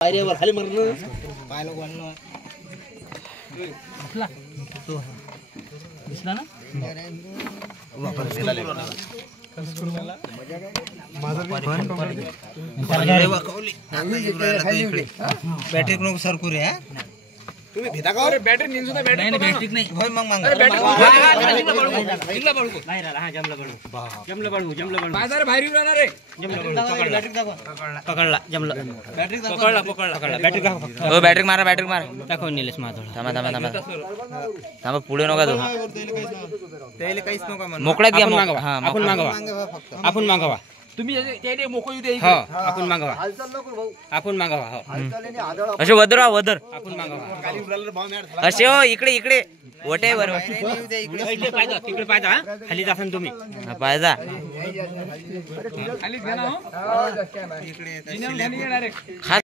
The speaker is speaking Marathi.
पायऱ्यावर खाली मरणं पायला वळणं दिसला तो दिसला ना बॅटरी कोण सरकू रे तुम्ही भेटा का रे बॅटरी निंजू ना बॅटरी नाही बॅटरी नाही होय मग मग अरे बॅटरी जिंकला बळू नाही रा हा जमला बळू बाजार बाहेर येऊ राहणार रे जमला बॅटरी दाखव पकडला जमला बॅटरी पकडला बॅटरी दाखव हो बॅटरी मारा दाखव निलेश माधव थांबा पुढे नका तो त्याला काहीच नका म्हणा मोकळ्यात घ्या आपण मागवा तुम्ही त्याने मोकळी दे आपण मागवा असे वदर आपण मागवा असे हो इकडे ओटे बरोबर तिकडे पाहिजे खाली जासान तुम्ही पाहिजा खाली